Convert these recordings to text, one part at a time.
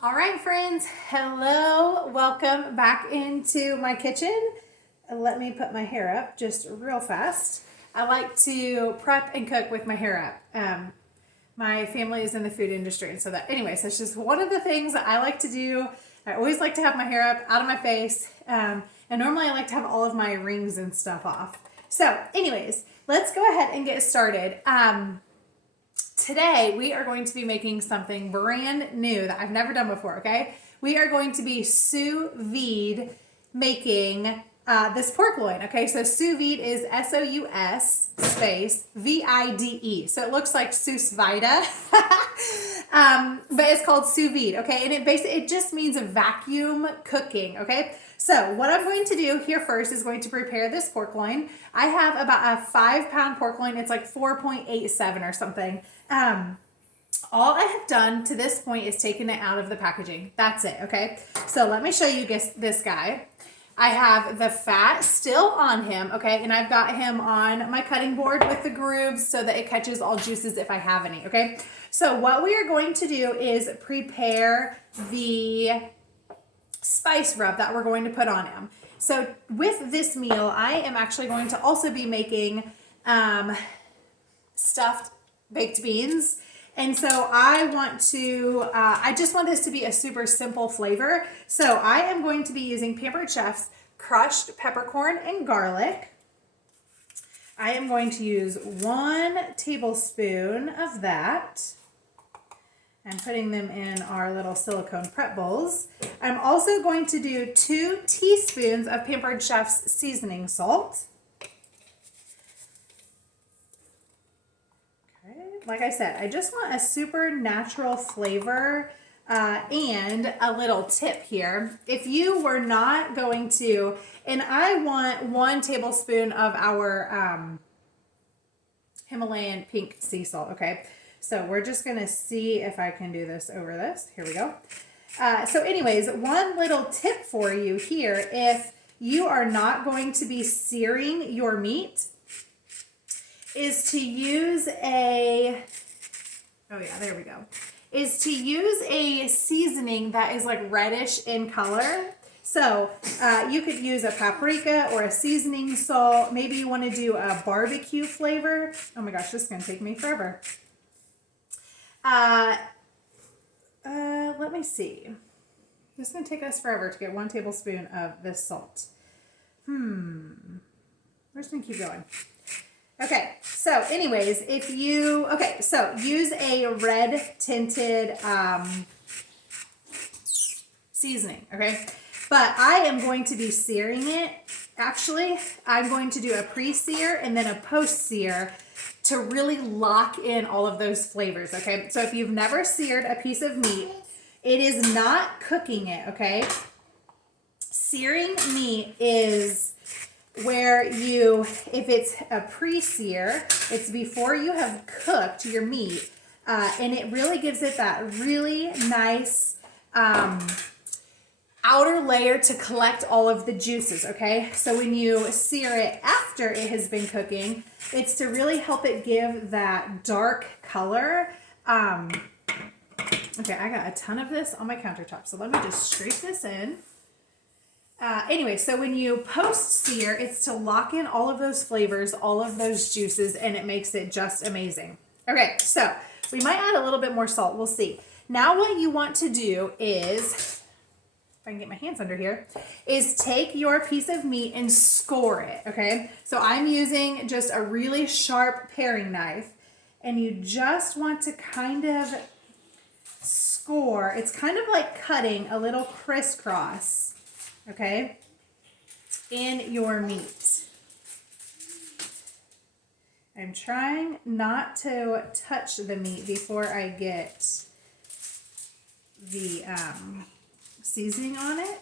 All right, friends. Hello. Welcome back into my kitchen. Let me put my hair up just real fast. I like to prep and cook with my hair up. My family is in the food industry, and so anyways, that's just one of the things that I like to do. I always like to have my hair up out of my face, and normally I like to have all of my rings and stuff off. So, anyways, let's go ahead and get started. Today, we are going to be making something brand new that I've never done before, okay? We are going to be sous vide making this pork loin, okay? So sous vide is S-O-U-S space V-I-D-E. So it looks like sous vide, but it's called sous vide, okay? And it just means a vacuum cooking, okay? So what I'm going to do here first is going to prepare this pork loin. I have about a 5-pound pork loin. It's like 4.87 or something. All I have done to this point is taken it out of the packaging. That's it, okay? So let me show you this guy. I have the fat still on him, okay? And I've got him on my cutting board with the grooves so that it catches all juices if I have any, okay? So what we are going to do is prepare the spice rub that we're going to put on him. So with this meal, I am actually going to also be making stuffed baked beans. And so I just want this to be a super simple flavor. So I am going to be using Pampered Chef's crushed peppercorn and garlic. I am going to use 1 tablespoon of that and putting them in our little silicone prep bowls. I'm also going to do 2 teaspoons of Pampered Chef's seasoning salt. Like I said, I just want a super natural flavor and a little tip here. If you were not going to, and I want 1 tablespoon of our Himalayan pink sea salt, okay? So we're just gonna see if I can do this over this. Here we go. So anyways, one little tip for you here, if you are not going to be searing your meat, is to use is to use a seasoning that is like reddish in color. So you could use a paprika or a seasoning salt. Maybe you want to do a barbecue flavor. Oh my gosh, this is going to take me forever. Let me see. This is going to take us forever to get 1 tablespoon of this salt. We're just going to keep going. Okay, so anyways, so use a red tinted seasoning, okay? But I am going to be searing it. Actually, I'm going to do a pre-sear and then a post-sear to really lock in all of those flavors, okay? So if you've never seared a piece of meat, it is not cooking it, okay? Searing meat is where if it's a pre-sear, it's before you have cooked your meat, and it really gives it that really nice outer layer to collect all of the juices, okay? So when you sear it after it has been cooking, it's to really help it give that dark color. Okay, I got a ton of this on my countertop, so let me just scrape this in. Anyway, so when you post-sear, it's to lock in all of those flavors, all of those juices, and it makes it just amazing. Okay, so we might add a little bit more salt. We'll see. Now what you want to do is, if I can get my hands under here, is take your piece of meat and score it, okay? So I'm using just a really sharp paring knife, and you just want to kind of score. It's kind of like cutting a little crisscross, okay, in your meat. I'm trying not to touch the meat before I get the seasoning on it.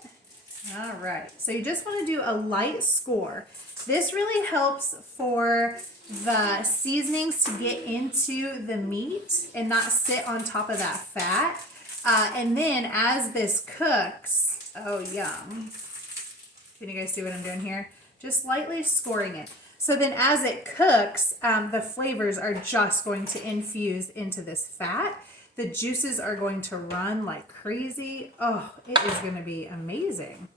All right, so you just want to do a light score. This really helps for the seasonings to get into the meat and not sit on top of that fat. And then as this cooks, oh yum. Can you guys see what I'm doing here? Just lightly scoring it. So then as it cooks, the flavors are just going to infuse into this fat The juices are going to run like crazy. Oh, it is going to be amazing.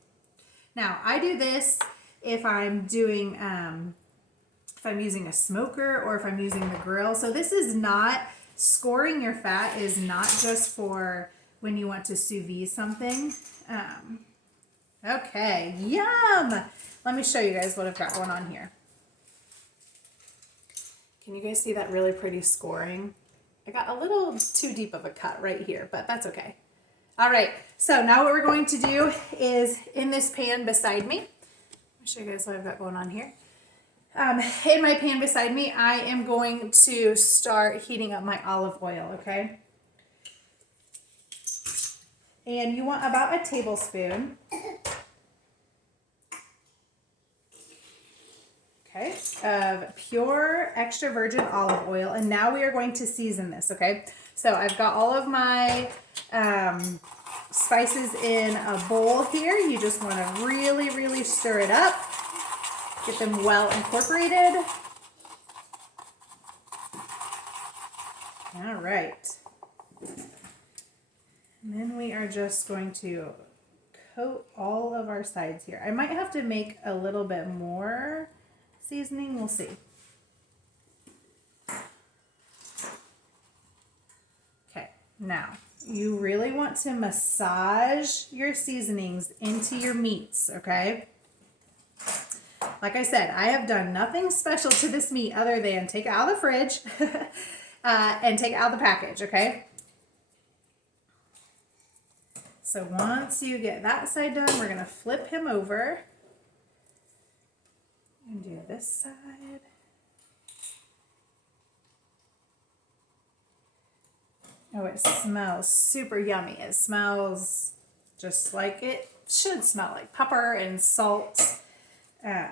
Now, I do this if I'm doing, if I'm using a smoker or if I'm using the grill. So this is not, scoring your fat is not just for when you want to sous vide something. Okay, yum. Let me show you guys what I've got going on here. Can you guys see that really pretty scoring? I got a little too deep of a cut right here, but that's okay. All right, so now what we're going to do is in this pan beside me, I'll show you guys what I've got going on here. In my pan beside me, I am going to start heating up my olive oil, okay? And you want about a tablespoon. Okay, of pure extra virgin olive oil. And now we are going to season this, okay? So I've got all of my spices in a bowl here. You just want to really, really stir it up. Get them well incorporated. All right. And then we are just going to coat all of our sides here. I might have to make a little bit more seasoning, we'll see. Okay, now you really want to massage your seasonings into your meats, okay? Like I said, I have done nothing special to this meat other than take it out of the fridge and take it out of the package, okay? So once you get that side done, we're gonna flip him over and do this side. Oh, it smells super yummy. It smells just like it should smell, like pepper and salt. Okay,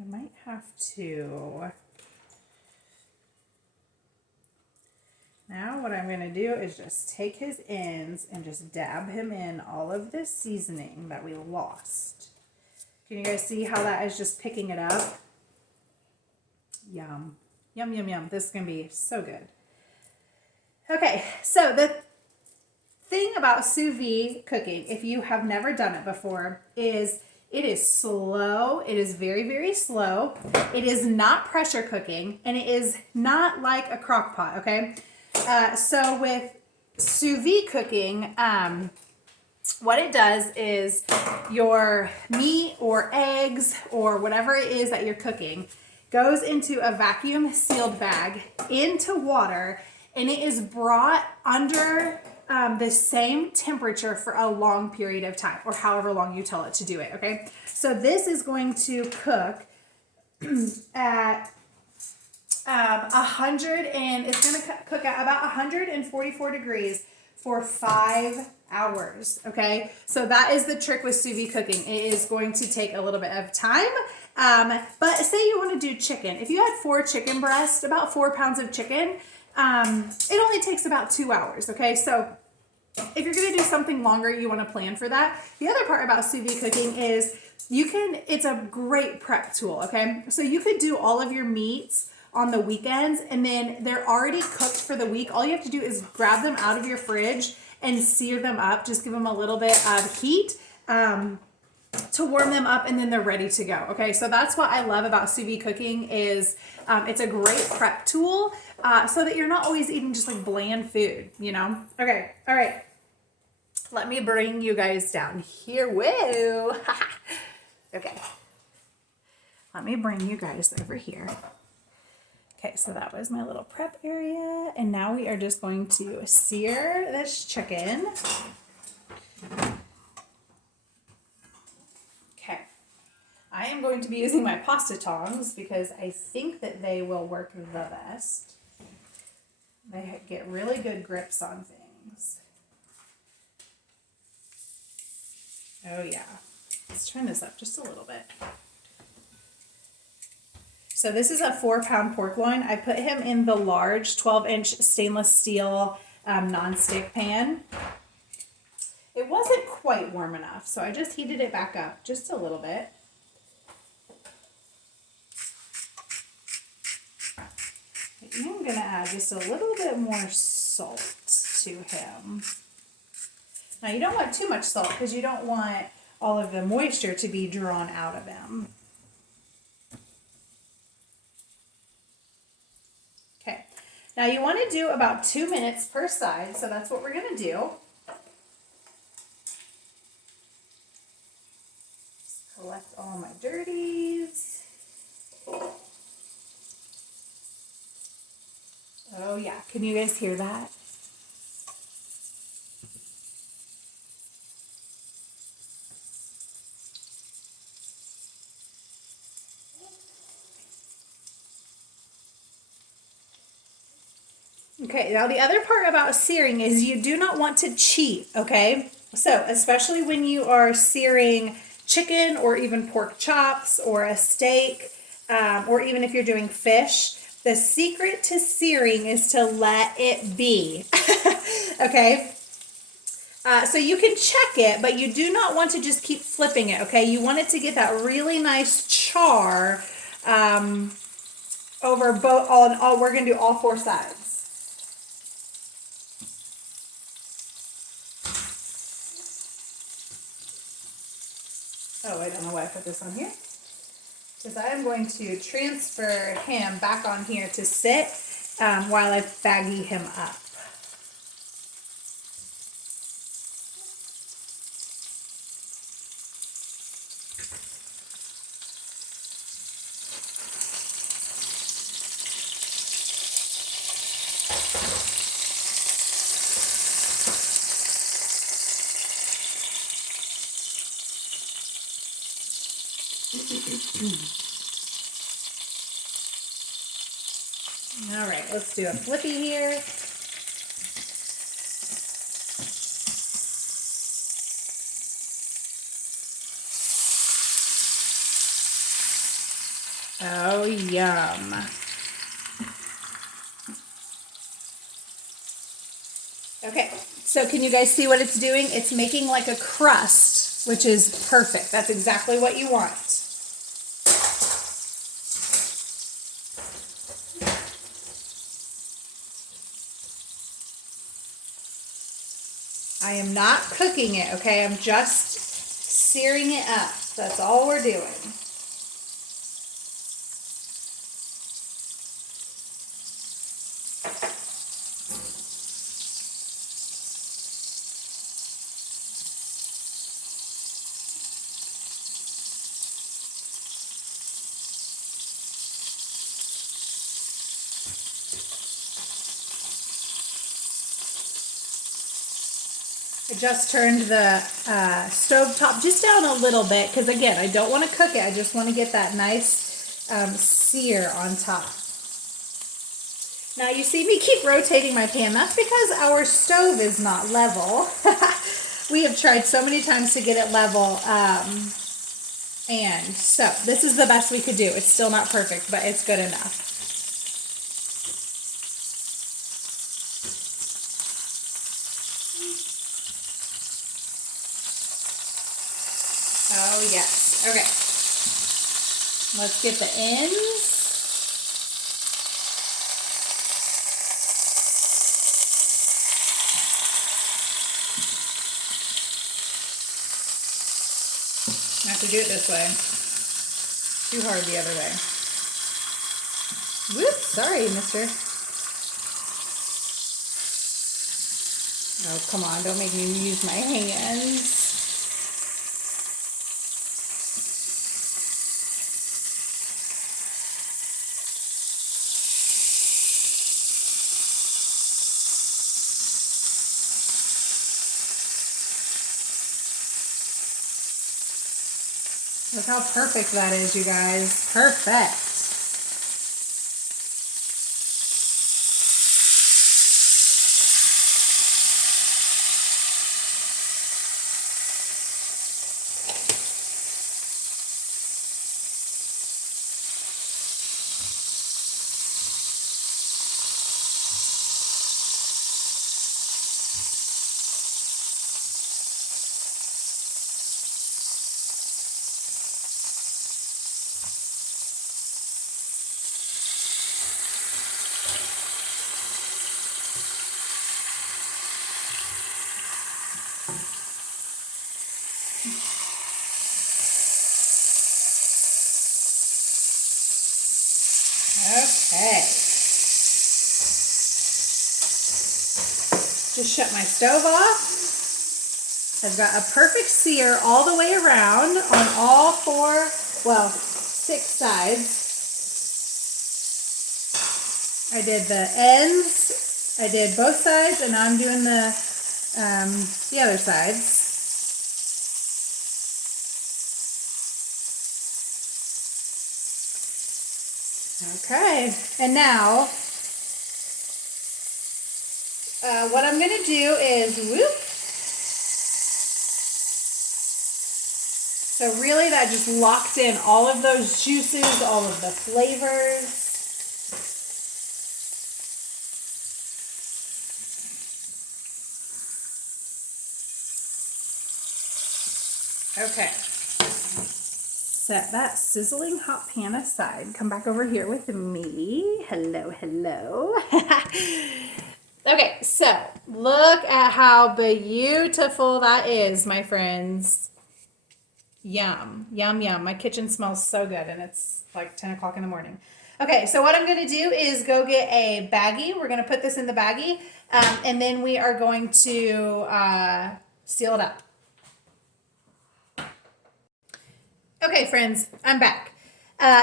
I might have to. Now what I'm going to do is just take his ends and just dab him in all of this seasoning that we lost. Can you guys see how that is just picking it up? Yum. Yum, yum, yum. This is going to be so good. Okay, so the thing about sous vide cooking, if you have never done it before, is it is slow. It is very, very slow. It is not pressure cooking, and it is not like a crock pot, okay? So with sous vide cooking, what it does is your meat or eggs or whatever it is that you're cooking goes into a vacuum sealed bag into water, and it is brought under the same temperature for a long period of time, or however long you tell it to do it, okay? So this is going to cook at 100, and it's going to cook at about 144 degrees for 5 hours, okay? So that is the trick with sous vide cooking. It is going to take a little bit of time, but say you want to do chicken. If you had 4 chicken breasts, about 4 pounds of chicken, it only takes about 2 hours, okay? So if you're going to do something longer, you want to plan for that. The other part about sous vide cooking is it's a great prep tool, okay? So you could do all of your meats on the weekends, and then they're already cooked for the week. All you have to do is grab them out of your fridge and sear them up. Just give them a little bit of heat to warm them up, and then they're ready to go. Okay, so that's what I love about sous vide cooking is it's a great prep tool so that you're not always eating just like bland food, you know? Okay, all right. Let me bring you guys down here. Whoa. Okay. Let me bring you guys over here. Okay, so that was my little prep area, and now we are just going to sear this chicken. Okay, I am going to be using my pasta tongs because I think that they will work the best. They get really good grips on things. Oh yeah, let's turn this up just a little bit. So this is a 4-pound pork loin. I put him in the large 12-inch stainless steel nonstick pan. It wasn't quite warm enough, so I just heated it back up just a little bit. I'm going to add just a little bit more salt to him. Now you don't want too much salt because you don't want all of the moisture to be drawn out of him. Okay, now you want to do about 2 minutes per side, so that's what we're going to do. Just collect all my dirties. Oh yeah, can you guys hear that? Okay, now the other part about searing is you do not want to cheat, okay? So, especially when you are searing chicken or even pork chops or a steak, or even if you're doing fish, the secret to searing is to let it be, okay? So you can check it, but you do not want to just keep flipping it, okay? You want it to get that really nice char over both, we're gonna do all 4 sides. Oh, I don't know why I put this on here. Because I am going to transfer him back on here to sit while I baggy him up. All right, let's do a flippy here. Oh, yum. Okay, so can you guys see what it's doing? It's making like a crust, which is perfect. That's exactly what you want. I am not cooking it, okay? I'm just searing it up. That's all we're doing. I just turned the stove top just down a little bit because, again, I don't want to cook it. I just want to get that nice sear on top. Now, you see me keep rotating my pan. That's because our stove is not level. We have tried so many times to get it level, and so this is the best we could do. It's still not perfect, but it's good enough. Oh, yes. Okay. Let's get the ends. I have to do it this way. Too hard the other way. Whoops, sorry, mister. Oh, come on, don't make me use my hands. Look how perfect that is, you guys. Perfect. Okay. Just shut my stove off. I've got a perfect sear all the way around on all 6 sides. I did the ends, I did both sides, and now I'm doing the other sides. Okay, and now what I'm gonna do is whoop. So really that just locked in all of those juices, all of the flavors. Okay. Set that sizzling hot pan aside. Come back over here with me. Hello, hello. Okay, so look at how beautiful that is, my friends. Yum, yum, yum. My kitchen smells so good, and it's like 10 o'clock in the morning. Okay, so what I'm going to do is go get a baggie. We're going to put this in the baggie, and then we are going to seal it up. Okay, friends, I'm back.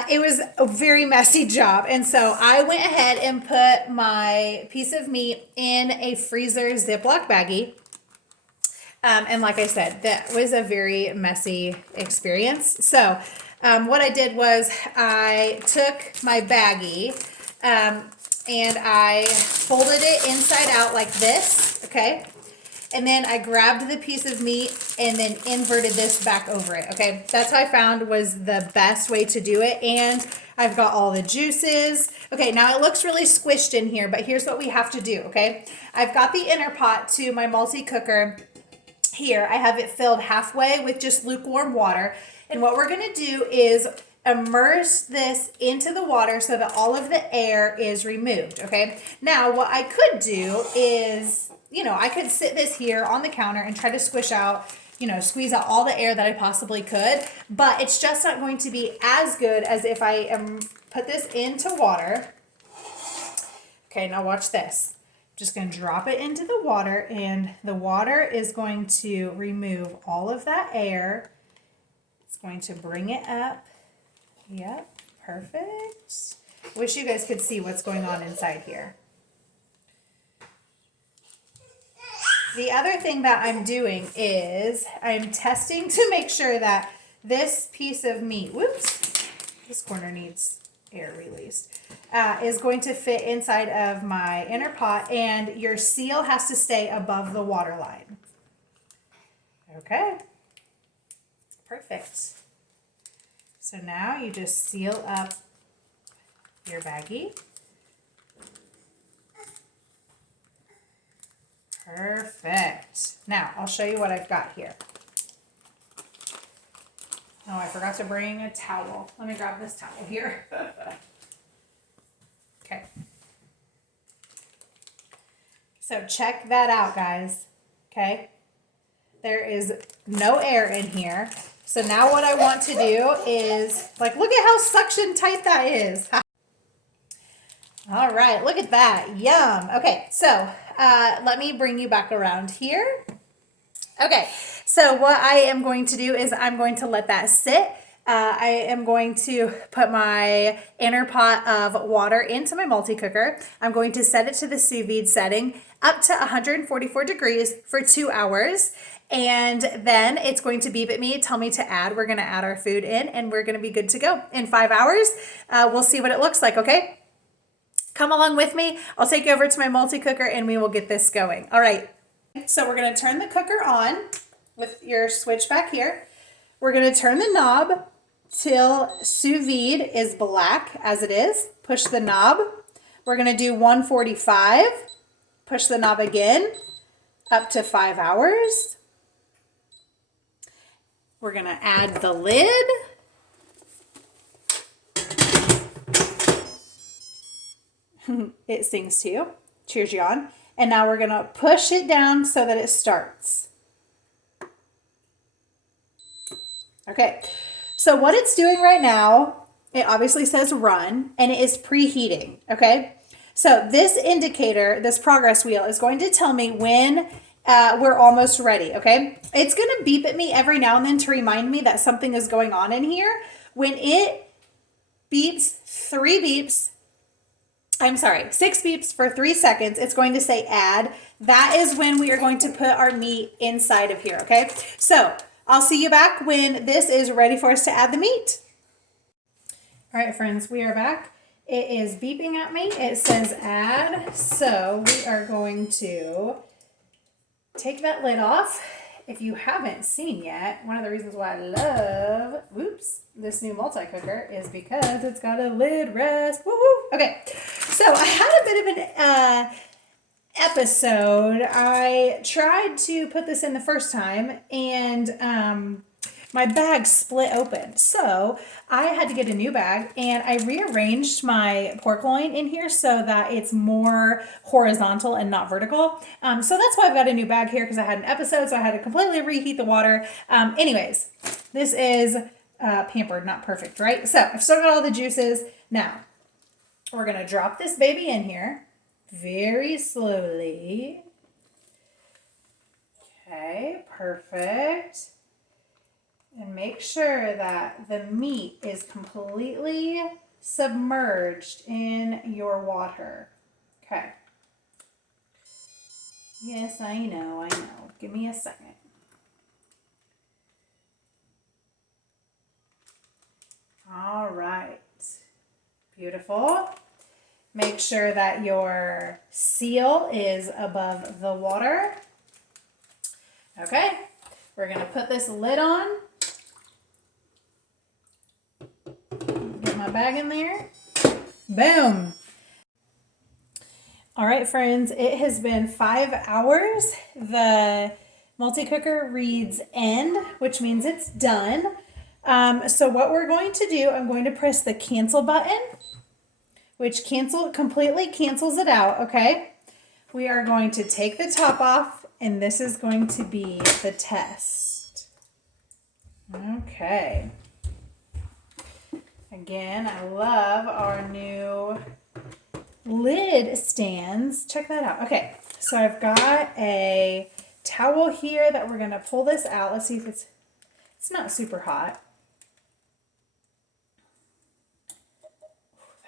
It was a very messy job, and so I went ahead and put my piece of meat in a freezer Ziploc baggie. And like I said, that was a very messy experience. So what I did was I took my baggie and I folded it inside out like this, okay? And then I grabbed the piece of meat and then inverted this back over it, okay? That's what I found was the best way to do it. And I've got all the juices. Okay, now it looks really squished in here, but here's what we have to do, okay? I've got the inner pot to my multi-cooker here. I have it filled halfway with just lukewarm water. And what we're gonna do is immerse this into the water so that all of the air is removed, okay? Now, what I could do is, I could sit this here on the counter and try to squeeze out all the air that I possibly could, but it's just not going to be as good as if I put this into water. Okay, now watch this. Just going to drop it into the water, and the water is going to remove all of that air. It's going to bring it up. Yep, perfect. Wish you guys could see what's going on inside here. The other thing that I'm doing is I'm testing to make sure that this piece of meat, this corner needs air released, is going to fit inside of my inner pot, and your seal has to stay above the water line. Okay, perfect. So now you just seal up your baggie. Perfect. Now I'll show you what I've got here. Oh, I forgot to bring a towel. Let me grab this towel here. Okay. So check that out, guys. Okay. There is no air in here. So now what I want to do is, look at how suction tight that is. All right, look at that. Yum. Okay, so let me bring you back around here. Okay, so what I am going to do is I'm going to let that sit. I am going to put my inner pot of water into my multi-cooker. I'm going to set it to the sous vide setting up to 144 degrees for 2 hours. And then it's going to beep at me, tell me to add. We're going to add our food in, and we're going to be good to go. In 5 hours, we'll see what it looks like, okay? Come along with me. I'll take you over to my multi-cooker, and we will get this going. All right. So we're going to turn the cooker on with your switch back here. We're going to turn the knob till sous vide is black as it is. Push the knob. We're going to do 145. Push the knob again up to 5 hours. We're going to add the lid. It sings to you. Cheers you on. And now we're going to push it down so that it starts. Okay. So what it's doing right now It obviously says run, and it is preheating, okay? So this indicator, this progress wheel, is going to tell me when we're almost ready, okay? It's going to beep at me every now and then to remind me that something is going on in here. When it beeps, 6 beeps for 3 seconds, it's going to say add. That is when we are going to put our meat inside of here, okay? So I'll see you back when this is ready for us to add the meat. All right, friends, we are back. It is beeping at me. It says add. So we are going to take that lid off. If you haven't seen yet, one of the reasons why I love, this new multi-cooker is because it's got a lid rest. Woo woo. Okay, so I had a bit of an episode. I tried to put this in the first time, and my bag split open. So I had to get a new bag, and I rearranged my pork loin in here so that it's more horizontal and not vertical. So that's why I've got a new bag here, because I had an episode, so I had to completely reheat the water. Anyways, this is Pampered, not perfect, right? So I've still got all the juices. Now, we're going to drop this baby in here very slowly. Okay, perfect. And make sure that the meat is completely submerged in your water. Okay. Yes, I know. Give me a second. All right. Beautiful. Make sure that your seal is above the water. Okay. We're going to put this lid on. Get my bag in there. Boom. All right, friends, it has been 5 hours. The multi-cooker reads end, which means it's done. So what we're going to do, I'm going to press the cancel button, which completely cancels it out, okay? We are going to take the top off, and this is going to be the test. Okay. Again, I love our new lid stands. Check that out. Okay, so I've got a towel here that we're going to pull this out. Let's see if it's not super hot.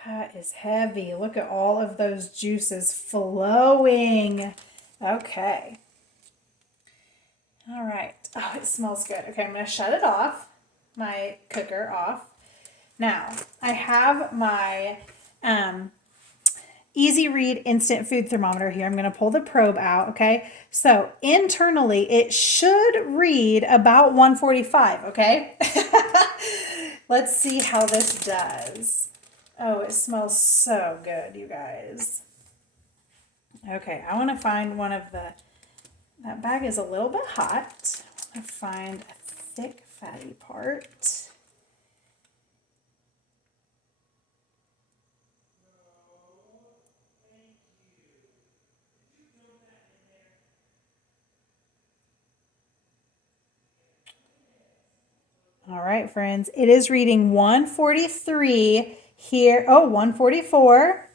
That is heavy. Look at all of those juices flowing. Okay. All right. Oh, it smells good. Okay, I'm going to shut it off, my cooker off. Now, I have my Easy Read instant food thermometer here. I'm going to pull the probe out, okay? So internally, it should read about 145, okay? Let's see how this does. Oh, it smells so good, you guys. Okay, I want to find one of that bag is a little bit hot. I want to find a thick, fatty part. All right, friends, it is reading 143 here. Oh, 144.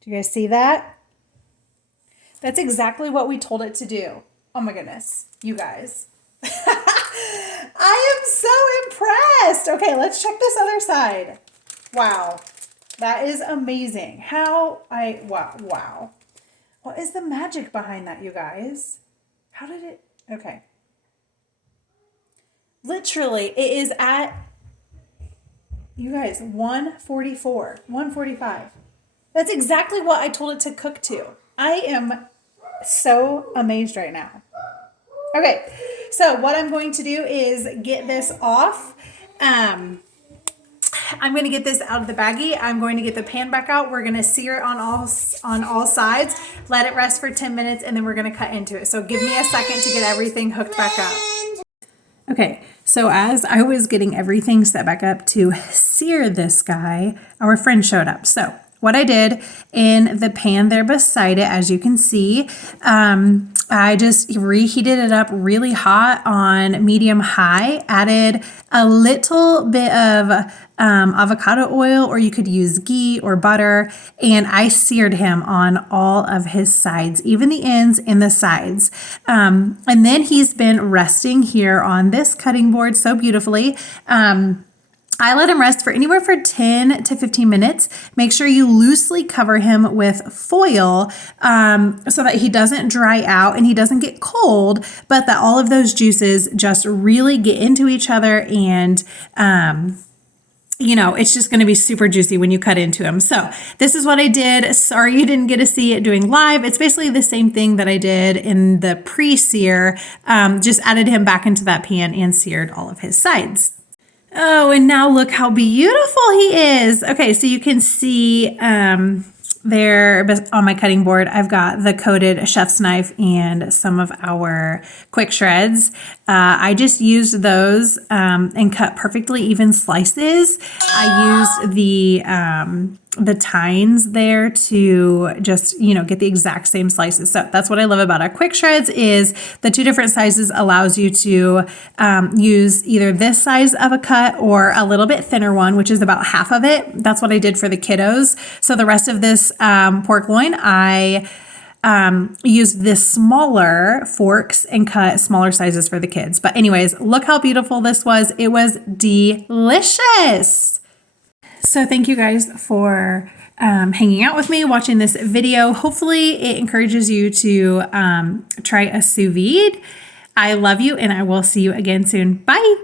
Do you guys see that? That's exactly what we told it to do. Oh my goodness, you guys. I am so impressed. Okay, let's check this other side. Wow, that is amazing. Wow. What is the magic behind that, you guys? How did it, okay. Literally, it is at, you guys, 144, 145. That's exactly what I told it to cook to. I am so amazed right now. Okay, so what I'm going to do is get this off. I'm going to get this out of the baggie. I'm going to get the pan back out. We're going to sear it on all sides, let it rest for 10 minutes, and then we're going to cut into it. So give me a second to get everything hooked back up. Okay, so as I was getting everything set back up to sear this guy, our friend showed up. So what I did in the pan there beside it, as you can see, I just reheated it up really hot on medium high, added a little bit of avocado oil, or you could use ghee or butter, and I seared him on all of his sides, even the ends and the sides. And then he's been resting here on this cutting board so beautifully. I let him rest for anywhere for 10 to 15 minutes. Make sure you loosely cover him with foil so that he doesn't dry out and he doesn't get cold, but that all of those juices just really get into each other, and you know, it's just going to be super juicy when you cut into them. So this is what I did. Sorry you didn't get to see it doing live. It's basically the same thing that I did in the pre-sear, just added him back into that pan and seared all of his sides. Oh, and now look how beautiful he is. Okay, so you can see there on my cutting board, I've got the coated chef's knife and some of our quick shreds. I just used those and cut perfectly even slices. I used the tines there to just, you know, get the exact same slices. So that's what I love about our quick shreds, is the two different sizes allows you to use either this size of a cut or a little bit thinner one, which is about half of it. That's what I did for the kiddos. So the rest of this pork loin, I used this smaller forks and cut smaller sizes for the kids. But anyways, look how beautiful this was. It was delicious. So thank you guys for hanging out with me, watching this video. Hopefully it encourages you to try a sous vide. I love you, and I will see you again soon. Bye.